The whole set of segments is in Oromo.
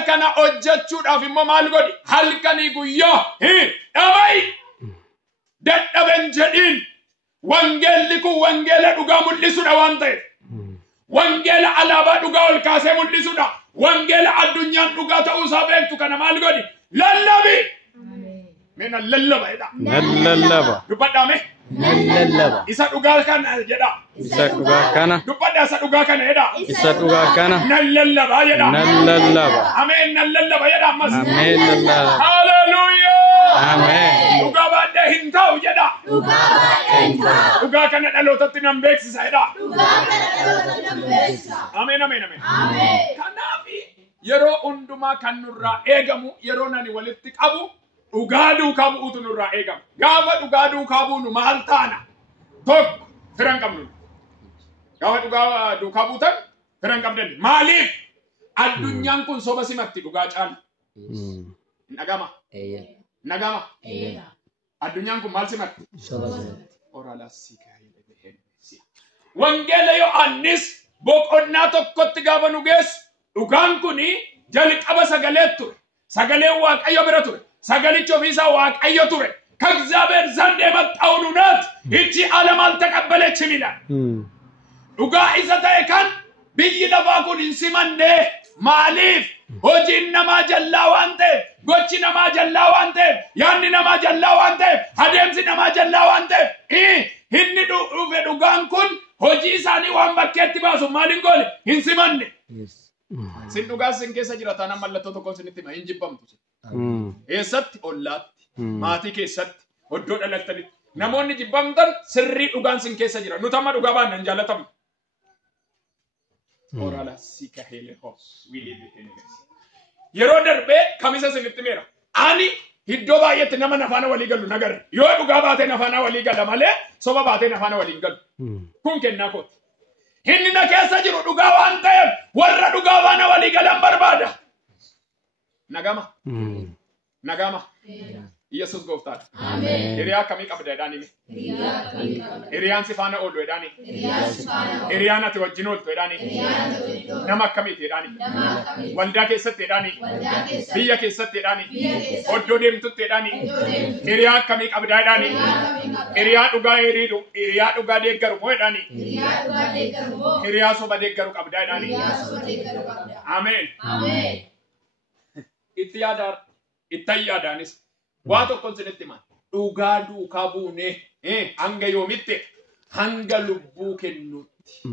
isa kana hojjechuudhaaf immoo maal godhi halkanii guyyaa dhamai dadhaben jedhiin wangeelli kun wangeela dhugaa mul'isuudha waan ta'eef wangeela alaabaa dhugaa ol kaasee mul'isuudha wangeela addunyaan dhugaa ta'uusaa beektu kana maal godhi lallabi mena lallaba jedha lallaba dubbadhaame lallaba isa dhugaa kana jedha isa dhugaa kana dubbadhaa isa dhugaa kana jedha isa dhugaa kana lallaba jedha lallaba ameen lallaba jedha ammas ameen lallaba hallelujah ameen dhugaa baadhee hin ta'u jedha dhugaa kana dhalootatti nan beeksisa jedha ameen ameen ameen kanaaf yeroo hundumaa kan nurraa eegamu yeroo nani walitti qabu dhugaa duukaa bu'uutu nurraa eegama gaafa dhugaa duukaa buunu maal taana tokko firan qabnu gaafa dhugaa duukaa buutan firan qabdan maaliif addunyaan kun soba simatti dhugaa caala nagama nagama addunyaan kun maal simatti wangeela Yohaannis boqonnaa tokkotti gaafa nu geessu dhugaan kuni jalqaba sagalee ture sagalee waaqayyo bira ture sagalichi ofiisaa waaqayyo ture ከእግዚአብሔር ዘንድ የመጣውን እውነት ይህቺ ዓለም አልተቀበለችም ይላል ዱጋ ኢሰተ ካን ብይ ለፋ ኩን ሲመንደ ማሊፍ ሆጂ ነማ ጀላ ዋንተ ጎቺ ነማ ጀላ ዋንተ ያን ነማ ጀላ ዋንተ ሀደምሲ ነማ ጀላ ዋንተ ሂኒ ዱፌ ዱጋን ኩን ሆጂ ሳኒ ዋን በከት ባሱ ማሊንጎል ሂንሲመንደ sin dhugaa sin keessa jiratan mallattoo tokko sinitti ma hinjibbamtu eessatti ollaatti maatii keessatti oddoo dhalattanitti namoonni jibbamtan sirrii dhugaan sin keessa jira nuti amma dhugaa baannan jaalatamna orala sika hele hos wili yeroo darbee kamisa sinitti meera ani iddoo baay'eetti nama nafaana walii galu nagarre yoo dhugaa baatee nafaana walii gala malee soba baatee nafaana walii galu kun kennaa kooti Hinni na keessa jiru dhugaa waan ta'eef warra dhugaa baana walii galan barbaada. Nagama. Nagama. Yesus gooftaadha. Ameen. Hiriyaa akkamii qabda jedhaan himi. Hiriyaan si faana oolu jedhaan himi. Hiriyaan ati wajjin ooltu jedhaan himi. Nama akkamiiti jedhaan himi. Waldaa keessatti jedhaan himi. Biyya keessatti jedhaan himi. Oddoo deemtutti jedhaan himi. Hiriyaa akkamii qabda jedhaan himi. Hiriyaa dhugaa hiriidhu. Hiriyaa dhugaa deeggaru moo jedhaan himi. Hiriyaa soba deeggaru qabda jedhaan himi. Ameen. Itti yaadaan. Itti yaadaanis. Waa tokkon sinitti man dhugaa duukaa buune hanga yoomitti hanga lubbuu kennutti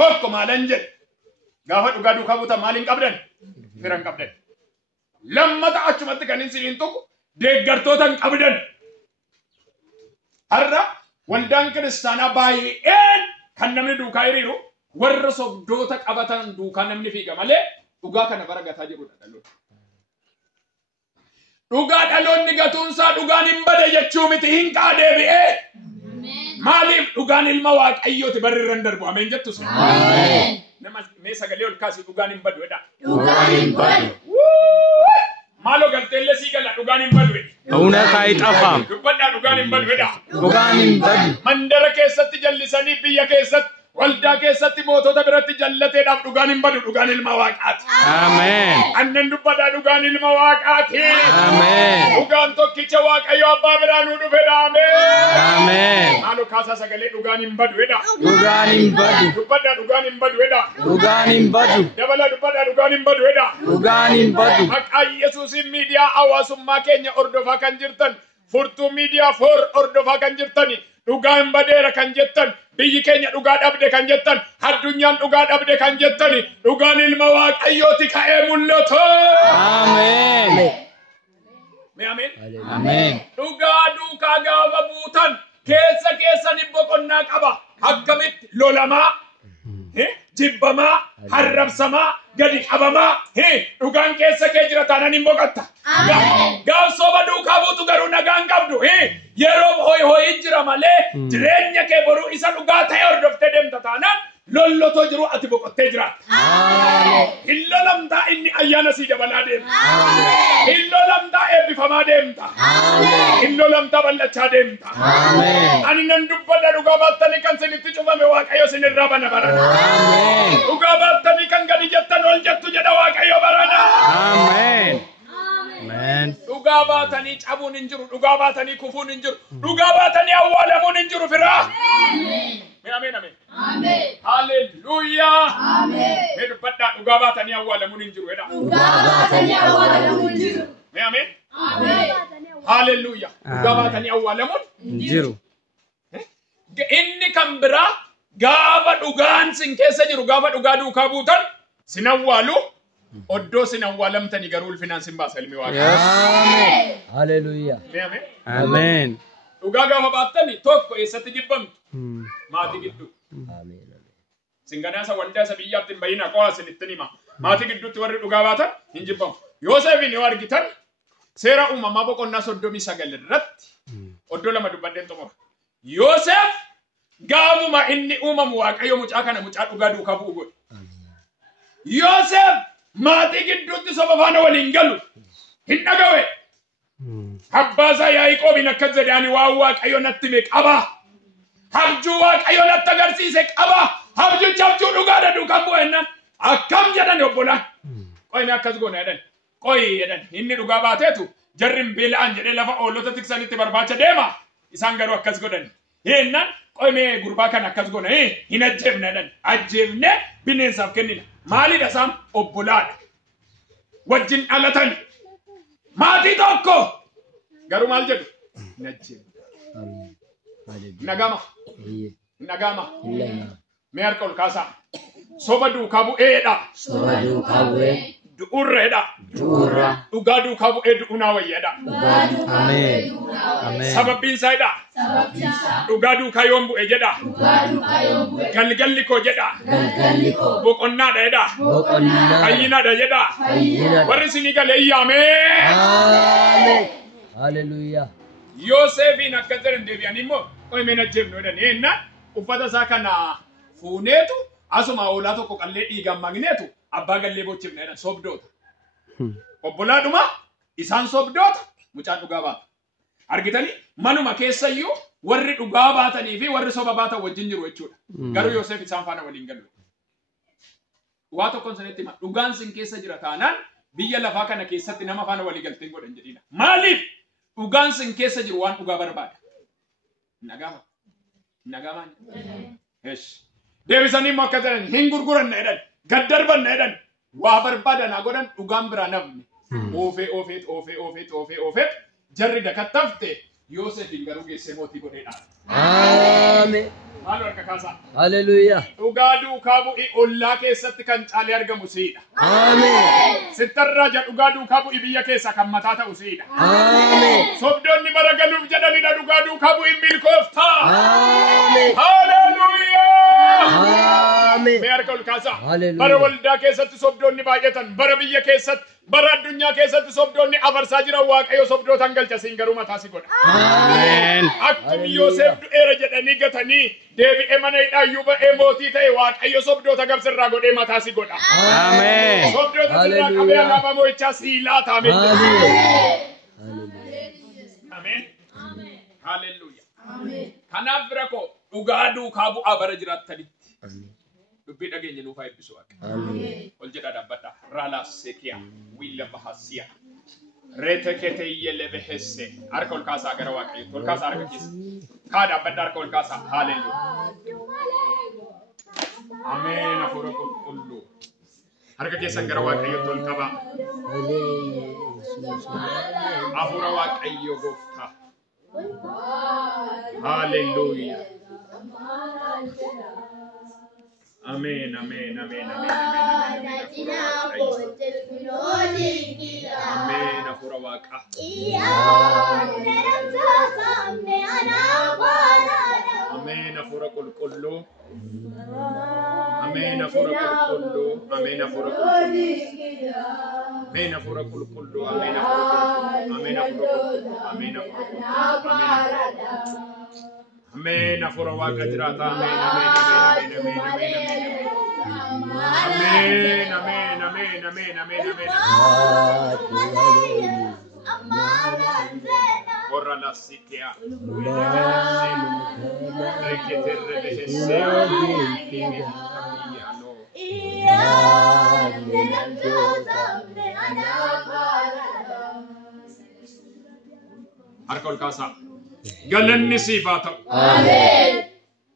tokko maalan jedhe gaafa dhugaa duukaa buutan maaliin qabdan firan qabdan lammata achumatti kan isiniin tokko deeggartoota hin qabdan har'a waldaan kiristaanaa baay'een kan namni duukaa hiriiru warra sobdoota qabatan duukaa namni fiiga malee dhugaa kana baragataa jirudha dhaloota. Dhugaa dhaloonni gatuunsaa dhugaan hin bade jechuu miti hin qaadeebi'ee maaliif dhugaan ilma waaqayyooti barri irran darbu ameen jettu sun nama mee sagalee ol kaasii dhugaan hin badu jedha dhugaan hin badu maaloo galteellee sii gala dhugaan hin badu እውነት አይጠፋም dubbadhaa dhugaan hin badu jedha dhugaan hin badu mandara keessatti jallisanii biyya keessatti waldaa keessatti mootota biratti jallateedhaaf dhugaan hin badu dhugaan ilma waaqaati. Ameen. Annan dubbadhaa dhugaan ilma waaqaati. Ameen. Dhugaan tokkicha waaqayyo abbaa biraa nuu dhufedha. Ameen. Ameen. Maaloo kaasaa sagalee dhugaan hin badu jedha. dhugaan hin badu Dubbadhaa dhugaan hin badu jedha. dhugaan hin badu Dabalaa dubbadhaa dhugaan hin badu jedha. dhugaan hin badu Maqaa Yesuusiin miidiyaa hawaasummaa keenya hordofaa kan jirtan furtuu miidiyaa foor hordofaa kan jirtani dhugaa hin badeera kan jettan biyyi keenya dhugaa dhabde kan jettan addunyaan dhugaa dhabde kan jettani dhugaan ilma waaqayyooti ka'ee mul'atu. Ameen. Mee ameen. Ameen. Dhugaa duukaa gaafa buutan keessa keessan boqonnaa qaba akkamitti lolamaa jibbamaa harrabsamaa gadi qabamaa dhugaan keessa kee jira taanaan hin boqotta. Gaaf soba duukaa buutu garuu nagaan qabdu yeroo hoyi jira malee jireenya kee boruu isa dhugaa ta'e hordoftee deemta taanaan lollotoo jiru ati boqottee jiraatta. Hin lolamtaa inni ayyaana sii dabalaa deemta. Hin lolamtaa eebbifamaa deemta. Hin lolamtaa bal'achaa deemta. Ani nan dubbadha dhugaa baattanii kan sinitti cufame waaqayyo sinirraa bana barana. Dhugaa baattanii kan gadi jettan ol jettu jedha waaqayyo baatanii cabuun hin jiru. Dhugaa baatanii kufuun hin jiru. Dhugaa baatanii awwaalamuun hin jiru firaa. Amen. Amen. Amen. Hallelujah. Amen. Mee dubbadhaa dhugaa baatanii awwaalamuun hin jiru jedha. Dhugaa baatanii awwaalamuun hin jiru. Amen. Amen. Hallelujah. Dhugaa baatanii awwaalamuun hin jiru. Inni kan biraa gaafa dhugaan sin keessa jiru gaafa dhugaa duukaa buutan sin awwaalu oddoo sin awwaalamtanii garuu ulfinaan sin baasa ilmi Waaqaa. Amen. Hallelujah. Amen. Amen. Dhugaa gaafa baattani tokko eessatti jibbamtu maatii gidduu. Amen. Sin gadaasa waldaa isa biyyaatti hin bayina qo'a sin ittiin hima. Maatii gidduutti warri dhugaa baatan hin jibbamu. Yoosefin yoo argitan seera uumamaa boqonnaa 39 irratti oddoo lama dubbadheen xumura. Yoosef gaafuma inni uumamu Waaqayyo mucaa kana mucaa dhugaa duukaa bu'u godhe. Yoosef maatii gidduutti soba faana waliin galu hin dhagawe. Abbaasaa Yaaqoobiin akka jedhani waan Waaqayyo natti hime qaba. Habjuu Waaqayyo natti agarsiise qaba. Habjuu dhugaadha duukaa bu'e jennaan akkam jedhan obbolaan. Qoyni akkas goona jedhan. Qoyi jedhan inni dhugaa baateetu jarrin beela'an jedhee lafa oolota tiksanitti barbaacha deema. Isaan garuu akkas godhan. Jennaan qoyme gurbaa kana akkas goona hin ajjeefne jedhan. Ajjeefne bineensaaf kennina. Maalidha isaan obbolaadha. Wajjin dhalatan. Maatii tokko. Garuu maal jedhu? Hin ajjeefne. Nagama. Nagama. Mee harka ol kaasaa. Soba duukaa bu'eedha. Soba duukaa bu'ee. Du'urreedha. Du'urra. Dhugaa duukaa bu'ee du'unaa wayyeedha. Amen. Amen. Sababbiin isaa jedha. Sababbiin isaa. Dhugaa duukaa yoon bu'e jedha. Dhugaa duukaa yoon bu'e. Galgalli koo jedha. Galgalli koo. Boqonnaadha jedha. Boqonnaa. Fayyinaadha jedha. Fayyina. Warri isinii galee iyyamee. Amen. Hallelujah. Yoosefiin akka jedhan deebi'anii immoo qoymeen ajjeefnu jedhan. Eenna uffata isaa kana fuuneetu asuma oolaa tokko qallee dhiigaan magneetu abbaa gallee bochifne jedhan sobdoota. Obbolaadhuma isaan sobdoota mucaan dhugaa baata. Argitanii manuma keessayyuu warri dhugaa baatanii fi warri soba baatan wajjin jiru jechuudha. Garuu Yoosef isaan faana waliin galu. Waa tokkoon sanitti hima dhugaan sin keessa jira taanaan biyya lafaa kana keessatti nama faana walii galteen godhan jedhina. Maaliif dhugaan sin keessa jiru waan dhugaa barbaada. Nagama. Nagamaan. Hesh. Deebisanii immoo akka jedhan hin gurguranna jedhan gad darbanna jedhan waa barbaadanaa godhan dhugaan biraa nafne. Oofeet jarri dakattafte Yoosefin garuu geessee mootii godheedha. Amen. Maal harka kaasaa? Hallelujah. Dhugaa duukaa bu'i ollaa keessatti kan caalee argamu siidha. Amen. Sittarraa dhugaa duukaa bu'i biyya keessa kan mataa ta'u siidha. Amen. Sobdoonni bara galuuf jedhanidha dhugaa duukaa bu'i milkooftaa. Amen. Hallelujah. Amen. Mee harka ol kaasaa? Hallelujah. Bara waldaa keessatti sobdoonni baay'atan bara biyya keessatti bara addunyaa keessatti sobdoonni abarsaa jiran Waaqayyo sobdootaan galcha siin garuu mataa si godha. Amen. Akkuma Yoosef du'eera jedhanii gatanii deebi'ee mana hidhaayyuu ba'ee mootii ta'e Waaqayyo sobdoota gabsirraa godhee mataa si godha. Amen. Sobdoota sirraa qabee alaabaa moo'ichaa siilaa taame. Amen. Hallelujah. Kanaaf bira koo dhugaa duukaa bu'aa bara jiraattanitti. Dubbii dhageenya nuuf haa eebbisu Waaqa. Ol jedhaa dhaabbadha. Raalaas seekiyaa wiila bahasiyaa. Reete keetee yelee behesse. Harka ol kaasaa gara Waaqayyooti. Ol kaasaa harka keessa. Kaa dhaabbadha harka ol kaasaa. Haaleluu. Ameen hafuura qulqulluu. Harka keessan gara Waaqayyooti ol qabaa. Hafuura Waaqayyoo gooftaa. Hallelujah. Amen, amen, amen, amen, amen, amen, hafuura Waaqaa. Amen, hafuura qulqulluu. Amen, hafuura qulqulluu. Amen, hafuura qulqulluu. Amen, hafuura qulqulluu. Amen, hafuura qulqulluu. Amen, hafuura qulqulluu. Amen, hafuura qulqulluu. Amen, hafuura Waaqa jiraata. Amen, amen, amen, amen, amen, amen, amen, amen, amen, amen. Corra la sikia. Reketerre de Heseo. Harkol kasa. Galanni sifato. Amen.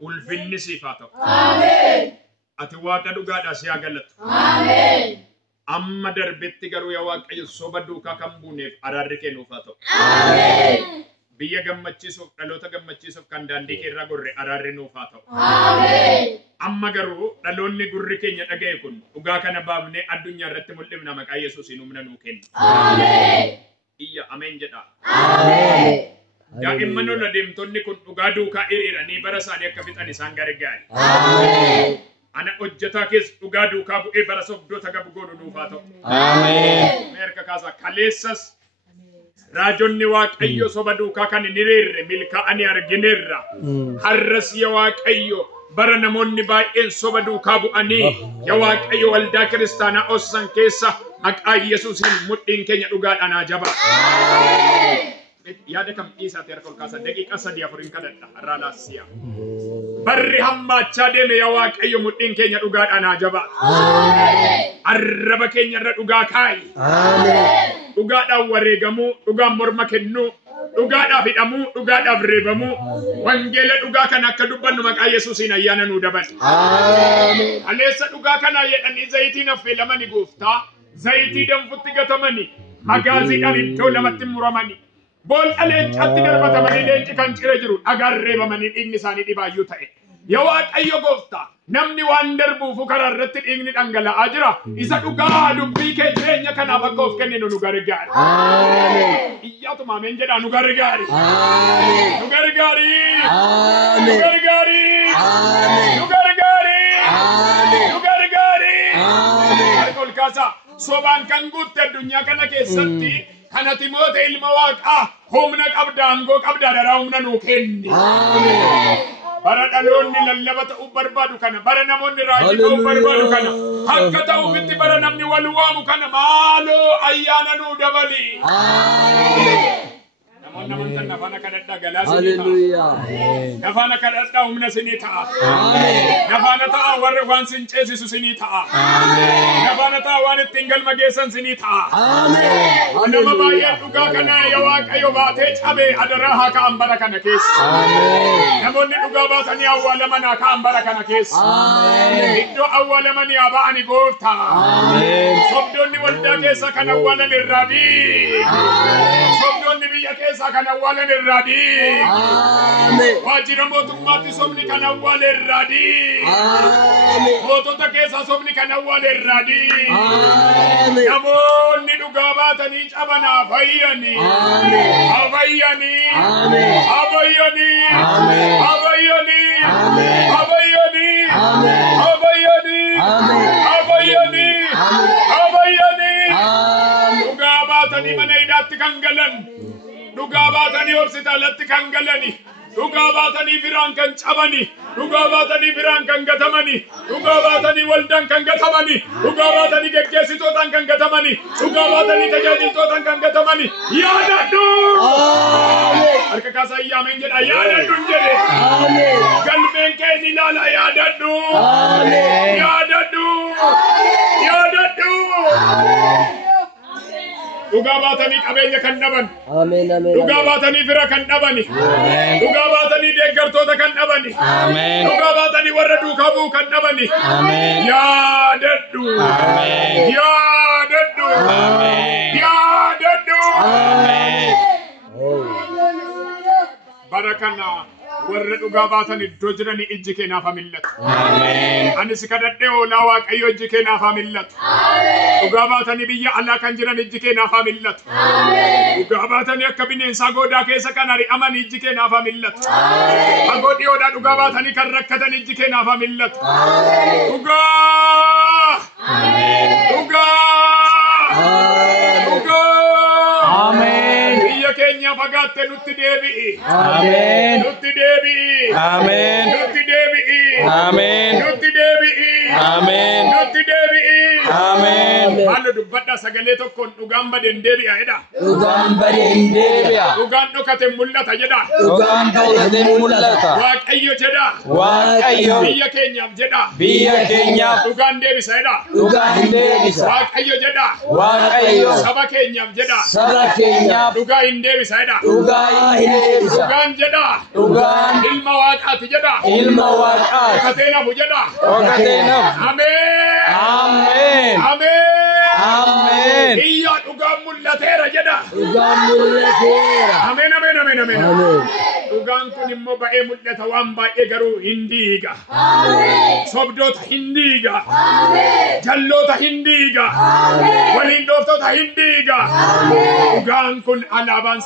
Ulfinni sifato. Amen. Ati waaqa dhugaadhaa siyaa galatu. Amen. Amma darbetti garuu yaa Waaqayyo soba duukaa kan buuneef araarri kennuuf haa ta'u. Amen. Biyya gammachiisuuf dhaloota gammachiisuuf kan daandii keerraa gorre araarri nuuf haa ta'u. Amen. Amma garuu dhaloonni gurri keenya dhaga'e kun dhugaa kana baafnee addunyaa irratti mul'ifna maqaa Yesuusiin humna nuu kenna. Amen. Iyya ameen jedha. Amen. Daa'imman ol adeemtonni kun dhugaa duukaa hiriiranii bara isaanii akka fixan isaan gargaari. Amen. Ana hojjetaa keessa dhugaa duukaa bu'ee bara sobdoota gabu godhu nuuf haa ta'u. Amen. Meerka kaasaa kaleessas raajonni Waaqayyo soba duukaa kan hin hiriirre milkaa'anii argineerra. Har'as yaa Waaqayyo bara namoonni baay'een soba duukaa bu'anii yaa Waaqayyo waldaa kiristaanaa oossan keessa maqaa Yesuusiin mudhiin keenya dhugaadhaan haa jabaatu. Yaada kam dhiisaati harka ol kaasa daqiiqaa 3-4 kadhadha har'aa laasiyaa. Barri hammaachaa deeme yaa Waaqayyo mudhiin keenya dhugaadhaan haa jabaatu. Arraba keenya irra dhugaa kaayi. Dhugaadhaan wareegamuu, dhugaan morma kennuu, dhugaadhaaf hidhamuu, dhugaadhaaf reebamuu, wangeela dhugaa kana akka dubbannu maqaa Yesuusiin ayyaana nuu dabali. Kaleessa dhugaa kana jedhanii zayitiin affeelamanii gooftaa, zayitii danfutti gatamanii, magaaziidhaan iddoo lamatti muramanii. Bool'a leencaatti darbatamanii leenci kan cire jiru dhagaan reebamanii dhiigni isaanii dhibaayyuu ta'e. Yaa Waaqayyo gooftaa namni waan darbuufu karaa irratti dhiigni dhangala'aa jira. Isa dhugaa dubbii kee jireenya kanaaf akka of kenninu nu gargaari. Iyyaatuma ameen jedhaa nu gargaari. Nu gargaari. Nu gargaari. Nu gargaari. Nu gargaari. Harka ol kaasaa sobaan kan guutte addunyaa kana keessatti. Kana Timoote ilma Waaqaa humna qabda aangoo qabda daraa humna nuu kenni. Bara dhaloonni lallaba ta'uu barbaadu kana bara namoonni raajii ta'uu barbaadu kana akka ta'uufitti bara namni wal waamu kana maaloo ayyaana nuu dabali. Namoonni amantan nafaana kadhadhaa galaa sinii ta'a. Nafaana kadhadhaa humna sinii ta'a. Nafaana ta'a warra waan sin ceesisu sinii ta'a. Nafaana ta'a waan ittiin galma geessan sinii ta'a. Nama baay'een dhugaa kana yaa Waaqayyo baatee cabee adaraa haa ka'an bara kana keessa. Namoonni dhugaa baatanii awwaalaman haa ka'an bara kana keessa. Iddoo awwaalamanii haa ba'ani gooftaa. Sobdoonni waldaa keessa kan awwaalan irraa dii. Sobdoonni biyya keessa kan awwaalan irraa dii. Waajjira mootummaatti sobni kan awwaale irraa dii. Mootota keessa sobni kan awwaale irraa dii. Namoonni dhugaa baatanii cabanaa fayyanii. Abayyanii. Abayyanii. Abayyanii. Abayyanii. Abayyanii. Abayyanii. Abayyanii. Dhugaa baatanii mana hidhaatti kan galan. Dhugaa baatanii hospitaalatti kan galani. Dhugaa baatanii firaan kan cabani. Dhugaa baatanii firaan kan gatamani. Dhugaa baatanii waldaan kan gatamani. Dhugaa baatanii geggeessitootaan kan gatamani. Dhugaa baatanii tajaajiltootaan kan gatamani. Yaadadhu. Harka kaasaa iyyaameen jedha yaadadhu jedhe. Galmeen kee ni ilaala yaadadhu. Yaadadhu. Yaadadhu. Dhugaa baatanii qabeenya kan dhaban. Dhugaa baatanii fira kan dhabani. Dhugaa baatanii deeggartoota kan dhabani. Dhugaa baatanii warra duukaa bu'u kan dhabani. Yaadadhu. Yaadadhu. Yaadadhu. Bara kana warra dhugaa baatan iddoo jiran ijji kee naaf haa mil'atu. Ani si kadhadhee oolaa Waaqayyo ijji kee naaf haa mil'atu. Dhugaa baatanii biyya alaa kan jiran ijji kee naaf haa mil'atu. Dhugaa baatanii akka bineensaa goodaa keessa kan ari'aman ijji kee naaf haa mil'atu. Fagoo dhiyoodhaa dhugaa baatanii kan rakkatan ijji kee naaf haa mil'atu. Dhugaa. Dhugaa. Dhugaa. Amen. Biyya keenya fagaatte nutti deebi'i. Amen. Nutti deebi'i. Amen. Nutti deebi'i. Amen. Nutti deebi'i. Amen. Nutti deebi'i. Amen. Malu dubbadha sagalee tokkoon dhugaan badeen deebi'a jedha. Dhugaan badeen deebi'a. Dhugaan dhokate mul'ata jedha. Dhugaan dhokate mul'ata. Waaqayyo jedha. Waaqayyo Biyya keenyaaf jedha. biyya keenyaaf Dhugaan deebisa jedha. dhugaan deebisa. Waaqayyo jedha. Waaqayyo Saba keenyaaf jedha. saba keenyaaf Dhugaa hin deebisa jedha. dhugaa hin deebisa. Dhugaan jedha. Dhugaan Ilma Waaqaati jedha. ilma Waaqaa Dhokatee nafu jedha. dhokatee nafu. Ameen. Ameen. Ameen. Ameen. Biyya dhugaan mul'ateera jedha. Dhugaan mul'ateera. Ameen, ameen, ameen, ameen. Ameen. Dhugaan kun immoo ba'ee mul'ata waan baay'ee garuu hin diiga. Sobdoota hin diiga. Jalloota hin diiga. Waliin dhooftota hin diiga. Dhugaan kun alaabaan